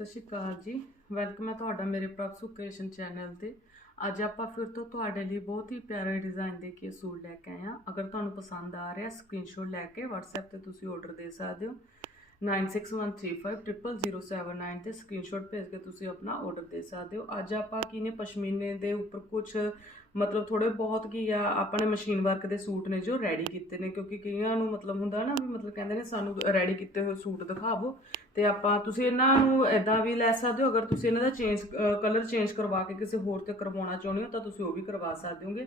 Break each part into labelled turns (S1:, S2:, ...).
S1: ਸਤਿ ਸ਼੍ਰੀ ਅਕਾਲ ਜੀ। ਵੈਲਕਮ ਹੈ ਤੁਹਾਡਾ ਮੇਰੇ ਪ੍ਰਭਸੂ ਸੁਖ ਕ੍ਰੀਏਸ਼ਨ ਚੈਨਲ ਤੇ। ਅੱਜ ਆਪਾਂ ਫਿਰ ਤੋਂ ਤੁਹਾਡੇ ਲਈ ਬਹੁਤ ਹੀ ਪਿਆਰੇ ਡਿਜ਼ਾਈਨ ਦੇ ਕੇ ਸੂਟ ਲੈ ਕੇ ਆਏ ਹਾਂ। ਅਗਰ ਤੁਹਾਨੂੰ ਪਸੰਦ ਆ ਰਿਹਾ ਸਕਰੀਨਸ਼ਾਟ ਲੈ ਕੇ WhatsApp ਤੇ ਤੁਸੀਂ ਆਰਡਰ ਦੇ ਸਕਦੇ ਹੋ। 9613500079 ਤੇ ਸਕਰੀਨਸ਼ਾਟ ਭੇਜ ਕੇ ਤੁਸੀਂ ਆਪਣਾ ਆਰਡਰ ਦੇ ਸਕਦੇ ਹੋ। ਅੱਜ ਆਪਾਂ ਕੀ ਨੇ, ਪਸ਼ਮੀਨੇ ਦੇ ਉੱਪਰ ਕੁਝ ਮਤਲਬ ਥੋੜੇ ਬਹੁਤ ਕੀ ਆ ਆਪਾਂ ਨੇ ਮਸ਼ੀਨ ਵਰਕ ਦੇ ਸੂਟ ਨੇ ਜੋ ਰੈਡੀ ਕੀਤੇ ਨੇ, ਕਿਉਂਕਿ ਕਈਆਂ ਨੂੰ ਮਤਲਬ ਹੁੰਦਾ ਨਾ ਵੀ ਮਤਲਬ ਕਹਿੰਦੇ ਨੇ ਸਾਨੂੰ ਰੈਡੀ ਕੀਤੇ ਹੋਏ ਸੂਟ ਦਿਖਾਵੋ। ਤੇ ਆਪਾਂ ਤੁਸੀਂ ਇਹਨਾਂ ਨੂੰ ਐਦਾਂ ਵੀ ਲੈ ਸਕਦੇ ਹੋ, ਅਗਰ ਤੁਸੀਂ ਇਹਨਾਂ ਦਾ ਚੇਂਜ ਕਲਰ ਚੇਂਜ ਕਰਵਾ ਕੇ ਕਿਸੇ ਹੋਰ ਤੇ ਕਰਵਾਉਣਾ ਚਾਹੁੰਦੇ ਹੋ, ਤਾਂ ਤੁਸੀਂ ਉਹ ਵੀ ਕਰਵਾ ਸਕਦੇ ਹੋਗੇ।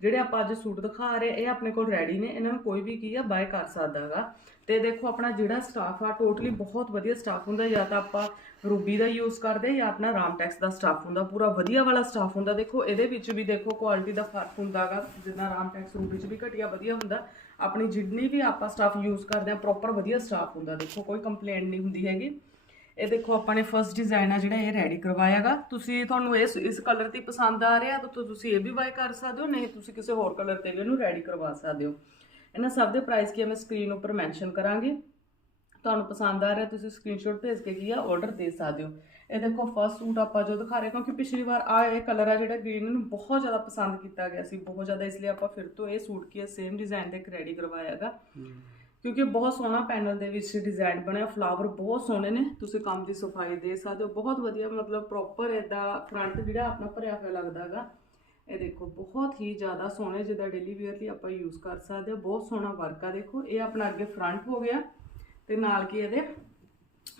S1: ਜਿਹੜੇ ਆਪਾਂ ਅੱਜ ਸੂਟ ਦਿਖਾ ਰਹੇ, ਇਹ ਆਪਣੇ ਕੋਲ ਰੈਡੀ ਨੇ, ਇਹਨਾਂ ਨੂੰ ਕੋਈ ਵੀ ਕੀ ਆ ਬਾਏ ਕਰ ਸਕਦਾ ਹੈਗਾ। ਤੇ ਦੇਖੋ, ਆਪਣਾ ਜਿਹੜਾ ਸਟਾਫ ਆ ਟੋਟਲੀ ਬਹੁਤ ਵਧੀਆ ਸਟਾਫ ਹੁੰਦਾ, ਜਾਂ ਤਾਂ ਆਪਾਂ ਰੂਬੀ ਦਾ ਯੂਜ਼ ਕਰਦੇ, ਜਾਂ ਆਪਣਾ ਰਾਮਟੈਕਸ ਦਾ ਸਟਾਫ ਹੁੰਦਾ, ਪੂਰਾ ਵਧੀਆ ਵਾਲਾ ਸਟਾਫ ਹੁੰਦਾ। ਦੇਖੋ, ਇਹਦੇ ਵਿੱਚ ਵੀ ਦੇਖੋ ਕੁਆਲਿਟੀ ਦਾ ਫ਼ਰਕ ਹੁੰਦਾਗਾ ਜਿੱਦਾਂ ਰਾਮਟੈਕਸ ਰੂਬੀ 'ਚ ਵੀ ਘਟੀਆ ਵਧੀਆ ਹੁੰਦਾ। ਆਪਣੀ ਜਿੰਨੀ ਵੀ ਆਪਾਂ ਸਟਾਫ ਯੂਜ਼ ਕਰਦੇ ਆ ਪ੍ਰੋਪਰ ਵਧੀਆ ਸਟਾਫ ਹੁੰਦਾ। ਦੇਖੋ, ਕੋਈ ਕੰਪਲੇਂਟ ਨਹੀਂ ਹੁੰਦੀ ਹੈਗੀ। ਇਹ ਦੇਖੋ, ਆਪਾਂ ਨੇ ਫਰਸਟ ਡਿਜ਼ਾਈਨ ਆ ਜਿਹੜਾ ਇਹ ਰੈਡੀ ਕਰਵਾਇਆਗਾ। ਤੁਸੀਂ ਤੁਹਾਨੂੰ ਇਸ ਇਸ ਕਲਰ 'ਤੇ ਪਸੰਦ ਆ ਰਿਹਾ, ਤਾਂ ਤੁਸੀਂ ਇਹ ਵੀ ਬਾਈ ਕਰ ਸਕਦੇ ਹੋ, ਨਹੀਂ ਤੁਸੀਂ ਕਿਸੇ ਹੋਰ ਕਲਰ ਤੇ ਵੀ ਇਹਨੂੰ ਰੈਡੀ ਕਰਵਾ ਸਕਦੇ ਹੋ। ਇਹਨਾਂ ਸਭ ਦੇ ਪ੍ਰਾਈਸ ਕੀ ਆ, ਮੈਂ ਸਕਰੀਨ ਉੱਪਰ ਮੈਂਸ਼ਨ ਕਰਾਂਗੀ। ਤੁਹਾਨੂੰ ਪਸੰਦ ਆ ਰਿਹਾ, ਤੁਸੀਂ ਸਕਰੀਨਸ਼ਾਟ ਭੇਜ ਕੇ ਕੀ ਆ ਆਰਡਰ ਦੇ ਸਕਦੇ ਹੋ। ਇਹ ਦੇਖੋ ਫਸਟ ਸੂਟ ਆਪਾਂ ਜੋ ਦਿਖਾ ਰਹੇ, ਕਿਉਂਕਿ ਪਿਛਲੀ ਵਾਰ ਆ ਇਹ ਕਲਰ ਆ ਜਿਹੜਾ ਗ੍ਰੀਨ ਨੂੰ ਬਹੁਤ ਜ਼ਿਆਦਾ ਪਸੰਦ ਕੀਤਾ ਗਿਆ ਸੀ, ਬਹੁਤ ਜ਼ਿਆਦਾ, ਇਸ ਲਈ ਆਪਾਂ ਫਿਰ ਤੋਂ ਇਹ ਸੂਟ ਕੀ ਸੇਮ ਡਿਜ਼ਾਈਨ ਦੇ ਰੈਡੀ ਕਰਵਾਇਆਗਾ। ਕਿਉਂਕਿ ਬਹੁਤ ਸੋਹਣਾ ਪੈਨਲ ਦੇ ਵਿੱਚ ਡਿਜ਼ਾਈਨ ਬਣਿਆ ਫਲਾਵਰ ਬਹੁਤ ਸੋਹਣੇ ਨੇ। ਤੁਸੀਂ ਕੰਮ ਦੀ ਸਫ਼ਾਈ ਦੇ ਸਕਦੇ ਹੋ, ਬਹੁਤ ਵਧੀਆ, ਮਤਲਬ ਪ੍ਰੋਪਰ ਇਦਾਂ ਫਰੰਟ ਜਿਹੜਾ ਆਪਣਾ ਭਰਿਆ ਹੋਇਆ ਲੱਗਦਾ ਹੈਗਾ। ਇਹ ਦੇਖੋ, ਬਹੁਤ ਹੀ ਜ਼ਿਆਦਾ ਸੋਹਣੇ, ਜਿੱਦਾਂ ਡੇਲੀ ਵੇਅਰ ਲਈ ਆਪਾਂ ਯੂਜ਼ ਕਰ ਸਕਦੇ ਹਾਂ। ਬਹੁਤ ਸੋਹਣਾ ਵਰਕ ਆ ਦੇਖੋ, ਇਹ ਆਪਣਾ ਅੱਗੇ ਫਰੰਟ ਹੋ ਗਿਆ ਤੇ ਨਾਲ ਕੀ ਇਹਦੇ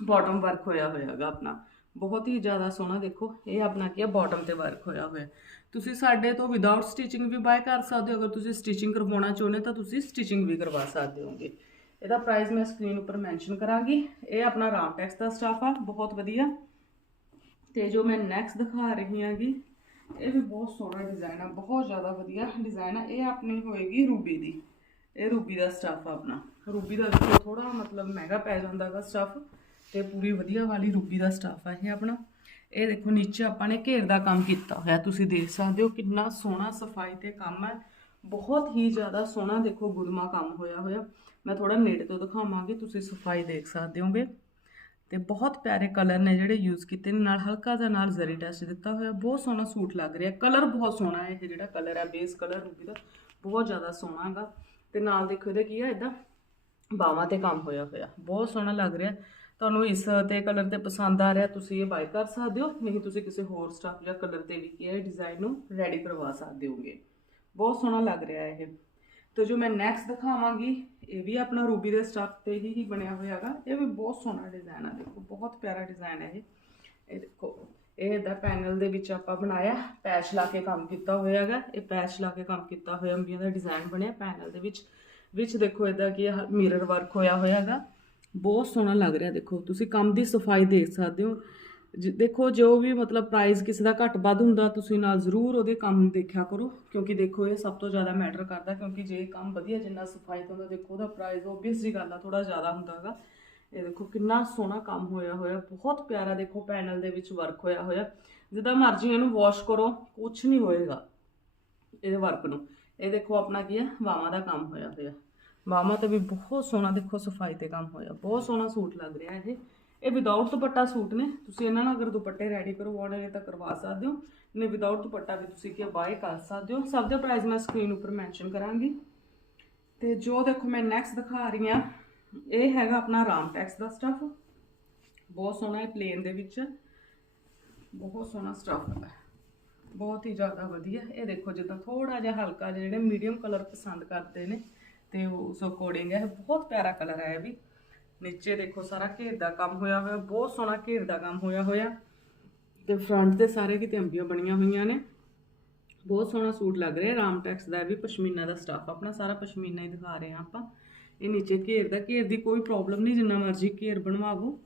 S1: ਬਾਟਮ ਵਰਕ ਹੋਇਆ ਹੋਇਆਗਾ ਆਪਣਾ। ਬਹੁਤ ਹੀ ਜ਼ਿਆਦਾ ਸੋਹਣਾ ਦੇਖੋ, ਇਹ ਆਪਣਾ ਕੀ ਹੈ ਬਾਟਮ ਤੇ ਵਰਕ ਹੋਇਆ ਹੋਇਆ। ਤੁਸੀਂ ਸਾਡੇ ਤੋਂ ਵਿਦਆਊਟ ਸਟਿਚਿੰਗ ਵੀ ਬਾਏ ਕਰ ਸਕਦੇ ਹੋ। ਅਗਰ ਤੁਸੀਂ ਸਟਿਚਿੰਗ ਕਰਵਾਉਣਾ ਚਾਹੁੰਦੇ ਤਾਂ ਤੁਸੀਂ ਸਟਿਚਿੰਗ ਵੀ ਕਰਵਾ ਸਕਦੇ ਹੋਗੇ। ਇਹਦਾ ਪ੍ਰਾਈਸ ਮੈਂ ਸਕਰੀਨ ਉੱਪਰ ਮੈਂਸ਼ਨ ਕਰਾਂਗੀ। ਇਹ ਆਪਣਾ ਰਾਮਟੈਕਸ ਦਾ ਸਟਾਫ ਆ, ਬਹੁਤ ਵਧੀਆ। ਤੇ ਜੋ ਮੈਂ ਨੈਕਸਟ ਦਿਖਾ ਰਹੀ ਹਾਂਗੀ, ਇਹ ਵੀ ਬਹੁਤ ਸੋਹਣਾ ਡਿਜ਼ਾਈਨ ਆ, ਬਹੁਤ ਜ਼ਿਆਦਾ ਵਧੀਆ ਡਿਜ਼ਾਈਨ ਆ। ਇਹ ਆਪਣੀ ਹੋਏਗੀ ਰੂਬੀ ਦੀ। ਇਹ ਰੂਬੀ ਦਾ ਸਟਾਫ ਆ ਆਪਣਾ। ਰੂਬੀ ਦਾ ਦੇਖੋ ਥੋੜਾ ਮਤਲਬ ਮਹਿੰਗਾ ਪੈ ਜਾਂਦਾ ਹੈਗਾ ਸਟਾਫ ਤੇ ਪੂਰੀ ਵਧੀਆ ਵਾਲੀ ਰੂਬੀ ਦਾ ਸਟਾਫ ਆ ਇਹ ਆਪਣਾ। ਇਹ ਦੇਖੋ, ਨੀਚੇ ਆਪਾਂ ਨੇ ਘੇਰ ਦਾ ਕੰਮ ਕੀਤਾ ਹੋਇਆ, ਤੁਸੀਂ ਦੇਖ ਸਕਦੇ ਹੋ ਕਿੰਨਾ ਸੋਹਣਾ ਸਫ਼ਾਈ ਤੇ ਕੰਮ ਹੈ ਬਹੁਤ ਹੀ ਜ਼ਿਆਦਾ ਸੋਹਣਾ ਦੇਖੋ, ਗੁਦਮਾ ਕੰਮ ਹੋਇਆ ਹੋਇਆ। ਮੈਂ ਥੋੜਾ ਨੇੜੇ ਤੋਂ ਦਿਖਾਵਾਂਗੀ, ਤੁਸੀਂ ਸਫ਼ਾਈ ਦੇਖ ਸਕਦੇ ਹੋਗੇ। ਤੇ ਬਹੁਤ ਪਿਆਰੇ ਕਲਰ ਨੇ ਜਿਹੜੇ ਯੂਜ਼ ਕੀਤੇ ਨੇ, ਨਾਲ ਹਲਕਾ ਜਿਹਾ ਨਾਲ ਜ਼ਰੀ ਟੈਸਟ ਦਿੱਤਾ ਹੋਇਆ, ਬਹੁਤ ਸੋਹਣਾ ਸੂਟ ਲੱਗ ਰਿਹਾ। ਕਲਰ ਬਹੁਤ ਸੋਹਣਾ ਹੈ ਇਹ ਜਿਹੜਾ ਕਲਰ ਹੈ ਬੇਸ ਕਲਰ ਰੂਬੀ ਦਾ, ਬਹੁਤ ਜ਼ਿਆਦਾ ਸੋਹਣਾ ਹੈਗਾ ਤੇ ਨਾਲ ਦੇਖੋ ਇਹਦੇ ਕੀ ਹੈ ਇਦਾਂ ਬਾਹਾਂ ਤੇ ਕੰਮ ਹੋਇਆ ਹੋਇਆ, ਬਹੁਤ ਸੋਹਣਾ ਲੱਗ ਰਿਹਾ। ਤੁਹਾਨੂੰ ਇਸ ਤੇ ਕਲਰ ਤੇ ਪਸੰਦ ਆ ਰਿਹਾ, ਤੁਸੀਂ ਇਹ ਬਾਈ ਕਰ ਸਕਦੇ ਹੋ, ਨਹੀਂ ਤੁਸੀਂ ਕਿਸੇ ਹੋਰ ਸਟਾਫ ਜਾਂ ਕਲਰ ਤੇ ਵੀ ਇਹ ਡਿਜ਼ਾਈਨ ਨੂੰ ਰੈਡੀ ਕਰਵਾ ਸਕਦੇ ਹੋਗੇ। ਬਹੁਤ ਸੋਹਣਾ ਲੱਗ ਰਿਹਾ ਇਹ। ਤੇ ਜੋ ਮੈਂ ਨੈਕਸਟ ਦਿਖਾਵਾਂਗੀ, ਇਹ ਵੀ ਆਪਣਾ ਰੂਬੀ ਦੇ ਸਟਾਫ ਤੇ ਹੀ ਹੀ ਬਣਿਆ ਹੋਇਆ ਹੈਗਾ। ਇਹ ਵੀ ਬਹੁਤ ਸੋਹਣਾ ਡਿਜ਼ਾਈਨ ਆ, ਦੇਖੋ, ਬਹੁਤ ਪਿਆਰਾ ਡਿਜ਼ਾਈਨ ਹੈ ਇਹ। ਇਹ ਦੇਖੋ, ਇਹ ਦਾ ਪੈਨਲ ਦੇ ਵਿੱਚ ਆਪਾਂ ਬਣਾਇਆ ਪੈਚ ਲਾ ਕੇ ਕੰਮ ਕੀਤਾ ਹੋਇਆ ਹੈਗਾ। ਇਹ ਪੈਚ ਲਾ ਕੇ ਕੰਮ ਕੀਤਾ ਹੋਇਆ ਅੰਬੀਆਂ ਦਾ ਡਿਜ਼ਾਈਨ ਬਣਿਆ ਪੈਨਲ ਦੇ ਵਿੱਚ। ਵਿੱਚ ਦੇਖੋ ਇਹਦਾ ਕੀ ਮਿਰਰ ਵਰਕ ਹੋਇਆ ਹੋਇਆ ਹੈਗਾ। ਬਹੁਤ ਸੋਹਣਾ ਲੱਗ ਰਿਹਾ, ਦੇਖੋ। ਤੁਸੀਂ ਕੰਮ ਦੀ ਸਫ਼ਾਈ ਦੇਖ ਸਕਦੇ ਹੋ। ਦੇਖੋ, ਜੋ ਵੀ ਮਤਲਬ ਪ੍ਰਾਈਸ ਕਿਸੇ ਦਾ ਘੱਟ ਵੱਧ ਹੁੰਦਾ, ਤੁਸੀਂ ਨਾਲ ਜ਼ਰੂਰ ਉਹਦੇ ਕੰਮ ਦੇਖਿਆ ਕਰੋ। ਕਿਉਂਕਿ ਦੇਖੋ, ਇਹ ਸਭ ਤੋਂ ਜ਼ਿਆਦਾ ਮੈਟਰ ਕਰਦਾ, ਕਿਉਂਕਿ ਜੇ ਕੰਮ ਵਧੀਆ ਜਿੰਨਾ ਸਫ਼ਾਈ ਤੋਂ ਹੁੰਦਾ, ਦੇਖੋ, ਉਹਦਾ ਪ੍ਰਾਈਸ ਓਬਵੀਅਸ ਜੀ ਗੱਲ ਆ ਥੋੜਾ ਜ਼ਿਆਦਾ ਹੁੰਦਾਗਾ ਇਹ ਦੇਖੋ, ਕਿੰਨਾ ਸੋਹਣਾ ਕੰਮ ਹੋਇਆ ਹੋਇਆ, ਬਹੁਤ ਪਿਆਰਾ ਦੇਖੋ ਪੈਨਲ ਦੇ ਵਿੱਚ ਵਰਕ ਹੋਇਆ ਹੋਇਆ। ਜਿੱਦਾਂ ਮਰਜ਼ੀ ਇਹਨੂੰ ਵਾਸ਼ ਕਰੋ ਕੁਝ ਨਹੀਂ ਹੋਏਗਾ ਇਹਦੇ ਵਰਕ ਨੂੰ। ਇਹ ਦੇਖੋ, ਆਪਣਾ ਕੀ ਹੈ ਵਾਵਾਂ ਦਾ ਕੰਮ ਹੋਇਆ ਹੋਇਆ। ਵਾਵਾਂ ਤੇ ਵੀ ਬਹੁਤ ਸੋਹਣਾ ਦੇਖੋ, ਸਫ਼ਾਈ ਤੇ ਕੰਮ ਹੋਇਆ। ਬਹੁਤ ਸੋਹਣਾ ਸੂਟ ਲੱਗ ਰਿਹਾ ਇਹ। ਇਹ ਵਿਦਆਊਟ ਦੁਪੱਟਾ ਸੂਟ ਨੇ। ਤੁਸੀਂ ਇਹਨਾਂ ਨਾਲ ਅਗਰ ਦੁਪੱਟੇ ਰੈਡੀ ਕਰਵਾਉਣੇ ਨੇ ਤਾਂ ਕਰਵਾ ਸਕਦੇ ਹੋ। ਨਹੀਂ ਵਿਦਆਊਟ ਦੁਪੱਟਾ ਵੀ ਤੁਸੀਂ ਕੀ ਬਾਏ ਕਰ ਸਕਦੇ ਹੋ। ਸਭ ਦੇ ਪ੍ਰਾਈਸ ਮੈਂ ਸਕਰੀਨ ਉੱਪਰ ਮੈਂਸ਼ਨ ਕਰਾਂਗੀ। ਤੇ ਜੋ ਦੇਖੋ, ਮੈਂ ਨੈਕਸਟ ਦਿਖਾ ਰਹੀ ਹਾਂ। ਇਹ ਹੈਗਾ ਆਪਣਾ ਰਾਮ ਟੈਕਸ ਦਾ ਸਟਫ ਬਹੁਤ ਸੋਹਣਾ ਹੈ ਪਲੇਨ ਦੇ ਵਿੱਚ। ਬਹੁਤ ਸੋਹਣਾ ਸਟਫ ਹੈ। ਬਹੁਤ ਹੀ ਜ਼ਿਆਦਾ ਵਧੀਆ। ਇਹ ਦੇਖੋ, ਜਿੱਦਾਂ ਥੋੜਾ ਜਿਹਾ ਹਲਕਾ ਜਿਹਾ, ਜਿਹੜੇ ਮੀਡੀਅਮ ਕਲਰ ਪਸੰਦ ਕਰਦੇ ਨੇ, ਤੇ ਉਸ ਅਕੋਰਡਿੰਗ ਹੈ। ਬਹੁਤ ਪਿਆਰਾ ਕਲਰ ਹੈ ਇਹ ਵੀ। ਨੀਚੇ ਦੇਖੋ ਸਾਰਾ ਘੇਰ ਦਾ ਕੰਮ ਹੋਇਆ ਹੋਇਆ, ਬਹੁਤ ਸੋਹਣਾ ਘੇਰ ਦਾ ਕੰਮ ਹੋਇਆ ਹੋਇਆ। ਤੇ ਫਰੰਟ ਤੇ ਸਾਰੇ ਕਿਤੇ ਅੰਬੀਆਂ ਬਣੀਆਂ ਹੋਈਆਂ ਨੇ। ਬਹੁਤ ਸੋਹਣਾ ਸੂਟ ਲੱਗ ਰਿਹਾ, ਰਾਮ ਟੈਕਸ ਦਾ ਵੀ, ਪਸ਼ਮੀਨਾ ਦਾ ਸਟਾਫ ਆਪਣਾ ਸਾਰਾ ਪਸ਼ਮੀਨਾ ਹੀ ਦਿਖਾ ਰਹੇ ਹਾਂ ਆਪਾਂ। ਇਹ ਨੀਚੇ ਘੇਰ ਦਾ, ਘੇਰ ਦੀ ਕੋਈ ਪ੍ਰੋਬਲਮ ਨਹੀਂ, ਜਿੰਨਾ ਮਰਜ਼ੀ ਘੇਰ ਬਣਵਾਵੋ।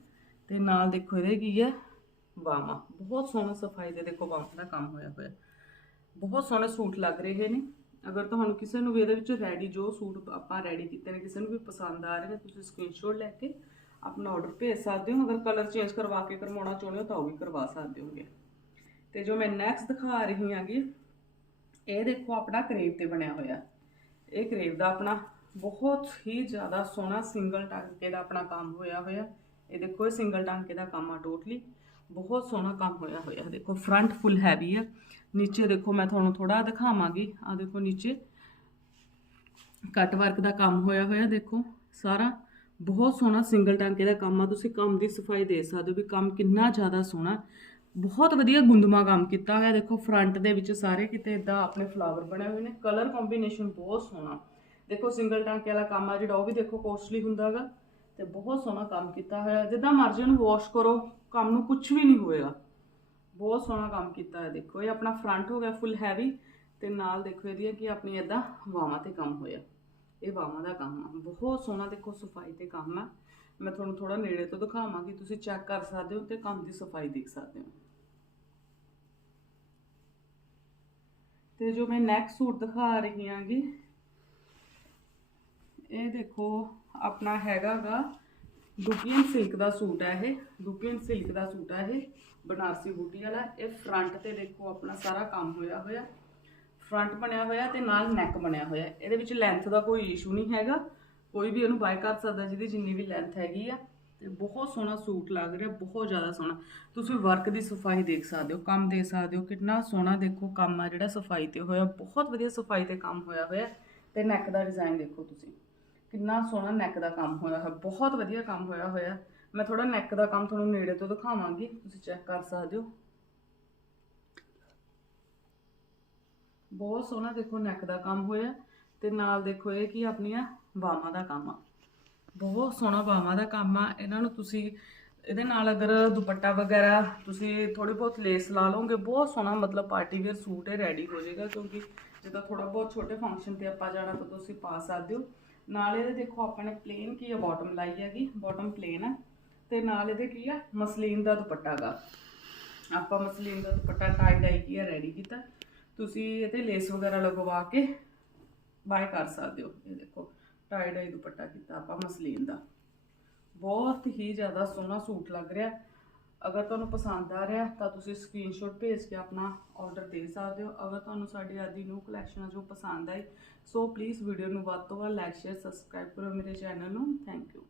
S1: ਤੇ ਨਾਲ ਦੇਖੋ ਇਹਦੇ ਕੀ ਹੈ ਬਾਹਾਂ ਬਹੁਤ ਸੋਹਣਾ ਸਫ਼ਾਈ ਦੇ ਦੇਖੋ ਬਾਹਾਂ ਦਾ ਕੰਮ ਹੋਇਆ ਹੋਇਆ। ਬਹੁਤ ਸੋਹਣੇ ਸੂਟ ਲੱਗ ਰਹੇ ਨੇ। ਅਗਰ ਤੁਹਾਨੂੰ ਕਿਸੇ ਨੂੰ ਵੀ ਇਹਦੇ ਵਿੱਚ ਰੈਡੀ ਜੋ ਸੂਟ ਆਪਾਂ ਰੈਡੀ ਕੀਤੇ ਨੇ, ਕਿਸੇ ਨੂੰ ਵੀ ਪਸੰਦ ਆ ਰਹੇ ਨੇ, ਤੁਸੀਂ ਸਕਰੀਨਸ਼ਾਟ ਲੈ ਕੇ ਆਪਣਾ ਆਰਡਰ ਭੇਜ ਸਕਦੇ ਹੋ। ਅਗਰ ਕਲਰ ਚੇਂਜ ਕਰਵਾ ਕੇ ਕਰਵਾਉਣਾ ਚਾਹੁੰਦੇ ਹੋ ਤਾਂ ਉਹ ਵੀ ਕਰਵਾ ਸਕਦੇ ਹੋਗੇ ਤੇ ਜੋ ਮੈਂ ਨੈਕਸਟ ਦਿਖਾ ਰਹੀ ਹਾਂਗੀ, ਇਹ ਦੇਖੋ ਆਪਣਾ ਕਰੇਵ ਤੇ ਬਣਿਆ ਹੋਇਆ। ਇਹ ਕਰੇਵ ਦਾ ਆਪਣਾ ਬਹੁਤ ਹੀ ਜ਼ਿਆਦਾ ਸੋਹਣਾ ਸਿੰਗਲ ਟਾਂਕੇ ਦਾ ਆਪਣਾ ਕੰਮ ਹੋਇਆ ਹੋਇਆ। ਇਹ ਦੇਖੋ ਇਹ ਸਿੰਗਲ ਟਾਂਕੇ ਦਾ ਕੰਮ ਆ ਟੋਟਲੀ ਬਹੁਤ ਸੋਹਣਾ ਕੰਮ ਹੋਇਆ ਹੋਇਆ। ਦੇਖੋ ਫਰੰਟ ਫੁੱਲ ਹੈਵੀ ਆ। ਨੀਚੇ ਦੇਖੋ, ਮੈਂ ਤੁਹਾਨੂੰ ਥੋੜਾ ਦਿਖਾਵਾਂਗੀ। ਆ ਦੇਖੋ, ਨੀਚੇ ਕੱਟ ਵਰਕ ਦਾ ਕੰਮ ਹੋਇਆ ਹੋਇਆ, ਦੇਖੋ, ਸਾਰਾ। ਬਹੁਤ ਸੋਹਣਾ ਸਿੰਗਲ ਟਾਂਕੇ ਦਾ ਕੰਮ ਆ। ਤੁਸੀਂ ਕੰਮ ਦੀ ਸਫ਼ਾਈ ਦੇ ਸਕਦੇ ਹੋ ਵੀ ਕੰਮ ਕਿੰਨਾ ਜ਼ਿਆਦਾ ਸੋਹਣਾ। ਬਹੁਤ ਵਧੀਆ ਗੁੰਦਮਾ ਕੰਮ ਕੀਤਾ ਹੋਇਆ। ਦੇਖੋ ਫਰੰਟ ਦੇ ਵਿੱਚ ਸਾਰੇ ਕਿਤੇ ਇਦਾਂ ਆਪਣੇ ਫਲਾਵਰ ਬਣੇ ਹੋਏ ਨੇ। ਕਲਰ ਕੰਬੀਨੇਸ਼ਨ ਬਹੁਤ ਸੋਹਣਾ। ਦੇਖੋ ਸਿੰਗਲ ਟਾਂਕੇ ਵਾਲਾ ਕੰਮ ਆ ਜਿਹੜਾ, ਉਹ ਵੀ ਦੇਖੋ ਕੋਸਟਲੀ ਹੁੰਦਾਗਾ ਤੇ ਬਹੁਤ ਸੋਹਣਾ ਕੰਮ ਕੀਤਾ ਹੋਇਆ। ਜਿੱਦਾਂ ਮਰਜ਼ੀ ਨੂੰ ਵਾਸ਼ ਕਰੋ, ਕੰਮ ਨੂੰ ਕੁਝ ਵੀ ਨਹੀਂ ਹੋਏਗਾ। ਬਹੁਤ ਸੋਹਣਾ ਕੰਮ ਕੀਤਾ ਹੈ ਦੇਖੋ, ਇਹ ਆਪਣਾ ਫਰੰਟ ਹੋ ਗਿਆ ਫੁੱਲ ਹੈਵੀ ਤੇ ਨਾਲ ਦੇਖੋ ਇਹਦੀਆਂ ਕਿ ਆਪਣੀ ਇਦਾਂ ਵਾਵਾਂ ਤੇ ਕੰਮ ਹੋਇਆ। ਇਹ ਵਾਵਾਂ ਦਾ ਕੰਮ ਆ। ਬਹੁਤ ਸੋਹਣਾ ਦੇਖੋ ਸਫ਼ਾਈ ਤੇ ਕੰਮ ਆ। ਮੈਂ ਤੁਹਾਨੂੰ ਥੋੜਾ ਨੇੜੇ ਤੋਂ ਦਿਖਾਵਾਂਗੀ ਤੁਸੀਂ ਚੈੱਕ ਕਰ ਸਕਦੇ ਹੋ ਤੇ ਕੰਮ ਦੀ ਸਫ਼ਾਈ ਦੇਖ ਸਕਦੇ ਹੋ। ਤੇ ਜੋ ਮੈਂ ਨੈਕ ਸੂਟ ਦਿਖਾ ਰਹੀ ਹਾਂਗੀ, ਇਹ ਦੇਖੋ ਆਪਣਾ ਹੈਗਾਗਾ ਦੁਪੀਨ ਸਿਲਕ ਦਾ ਸੂਟ ਹੈ ਇਹ ਦੁਪੀਨ ਸਿਲਕ ਦਾ ਸੂਟ ਹੈ ਇਹ, ਬਨਾਰਸੀ ਬੂਟੀ ਵਾਲਾ। ਇਹ ਫਰੰਟ ਤੇ ਦੇਖੋ ਆਪਣਾ ਸਾਰਾ ਕੰਮ ਹੋਇਆ ਹੋਇਆ। ਫਰੰਟ ਬਣਿਆ ਹੋਇਆ ਤੇ ਨਾਲ ਨੈਕ ਬਣਿਆ ਹੋਇਆ। ਇਹਦੇ ਵਿੱਚ ਲੈਂਥ ਦਾ ਕੋਈ ਇਸ਼ੂ ਨਹੀਂ ਹੈਗਾ। ਕੋਈ ਵੀ ਇਹਨੂੰ ਬਾਈ ਕਰ ਸਕਦਾ ਜਿਹਦੀ ਜਿੰਨੀ ਵੀ ਲੈਂਥ ਹੈਗੀ ਆ। ਤੇ ਬਹੁਤ ਸੋਹਣਾ ਸੂਟ ਲੱਗ ਰਿਹਾ, ਬਹੁਤ ਜ਼ਿਆਦਾ ਸੋਹਣਾ। ਤੁਸੀਂ ਵਰਕ ਦੀ ਸਫ਼ਾਈ ਦੇਖ ਸਕਦੇ ਹੋ, ਕੰਮ ਦੇ ਸਕਦੇ ਹੋ, ਕਿੰਨਾ ਸੋਹਣਾ ਦੇਖੋ ਕੰਮ ਆ ਜਿਹੜਾ ਸਫ਼ਾਈ ਤੇ ਹੋਇਆ। ਬਹੁਤ ਵਧੀਆ ਸਫ਼ਾਈ ਤੇ ਕੰਮ ਹੋਇਆ ਹੋਇਆ। ਤੇ ਨੈਕ ਦਾ ਡਿਜ਼ਾਈਨ ਦੇਖੋ ਤੁਸੀਂ। ਕਿੰਨਾ ਸੋਹਣਾ ਨੈਕ ਦਾ ਕੰਮ ਹੋਇਆ ਹੋਇਆ, ਬਹੁਤ ਵਧੀਆ ਕੰਮ ਹੋਇਆ ਹੋਇਆ। ਮੈਂ ਥੋੜਾ ਨੈਕ ਦਾ ਕੰਮ ਤੁਹਾਨੂੰ ਨੇੜੇ ਤੋਂ ਦਿਖਾਵਾਂਗੀ, ਤੁਸੀਂ ਚੈੱਕ ਕਰ ਸਕਦੇ ਹੋ। ਬਹੁਤ ਸੋਹਣਾ ਦੇਖੋ ਨੈਕ ਦਾ ਕੰਮ ਹੋਇਆ, ਤੇ ਨਾਲ ਦੇਖੋ ਇਹ ਕੀ ਆਪਣੀਆਂ ਬਾਹਾਂ ਦਾ ਕੰਮ ਆ। ਬਹੁਤ ਸੋਹਣਾ ਬਾਹਾਂ ਦਾ ਕੰਮ ਆ, ਇਹਨਾਂ ਨੂੰ ਤੁਸੀਂ ਇਹਦੇ ਨਾਲ ਅਗਰ ਦੁਪੱਟਾ ਵਗੈਰਾ ਤੁਸੀਂ ਥੋੜੀ ਬਹੁਤ ਲੇਸ ਲਾ ਲਓਗੇ, ਬਹੁਤ ਸੋਹਣਾ ਮਤਲਬ ਪਾਰਟੀ ਵੇਅਰ ਸੂਟ ਇਹ ਰੈਡੀ ਹੋ ਜਾਏਗਾ, ਕਿਉਂਕਿ ਜਦੋਂ ਥੋੜਾ ਬਹੁਤ ਛੋਟੇ ਫੰਕਸ਼ਨ ਤੇ ਆਪਾਂ ਜਾਣਾ ਤਾਂ ਤੁਸੀਂ ਪਾ ਸਕਦੇ ਹੋ। ਨਾਲ ਇਹਦੇ ਦੇਖੋ ਆਪਾਂ ਨੇ ਪਲੇਨ ਕੀ ਆ ਬਾਟਮ ਲਾਈ ਹੈਗੀ ਬਾਟਮ ਪਲੇਨ ਆ। ਤੇ ਨਾਲ ਇਹਦੇ ਕੀ ਆ, ਮਸਲੀਨ ਦਾ ਦੁਪੱਟਾ ਗਾ। ਆਪਾਂ ਮਸਲੀਨ ਦਾ ਦੁਪੱਟਾ ਟਾਈ ਡਾਈ ਕੀ ਆ ਰੈਡੀ ਕੀਤਾ। ਤੁਸੀਂ ਇਹਤੇ ਲੇਸ ਵਗੈਰਾ ਲਗਵਾ ਕੇ ਬਾਏ ਕਰ ਸਕਦੇ ਹੋ। ਇਹ ਦੇਖੋ ਟਾਈ ਡਾਈ ਦੁਪੱਟਾ ਕੀਤਾ ਆਪਾਂ ਮਸਲੀਨ ਦਾ। ਬਹੁਤ ਹੀ ਜ਼ਿਆਦਾ ਸੋਹਣਾ ਸੂਟ ਲੱਗ ਰਿਹਾ। ਅਗਰ ਤੁਹਾਨੂੰ ਪਸੰਦ ਆ ਰਿਹਾ ਤਾਂ ਤੁਸੀਂ ਸਕਰੀਨਸ਼ਾਟ ਭੇਜ ਕੇ ਆਪਣਾ ਆਰਡਰ ਦੇ ਸਕਦੇ ਹੋ। ਅਗਰ ਤੁਹਾਨੂੰ ਸਾਡੀ ਆਦੀ ਨਿਊ ਕਲੈਕਸ਼ਨ ਜੋ ਪਸੰਦ ਆਈ ਸੋ ਪਲੀਜ਼ ਵੀਡੀਓ ਨੂੰ ਵੱਧ ਤੋਂ ਵੱਧ ਲਾਈਕ ਸ਼ੇਅਰ ਸਬਸਕ੍ਰਾਈਬ ਕਰੋ ਮੇਰੇ ਚੈਨਲ ਨੂੰ। Thank you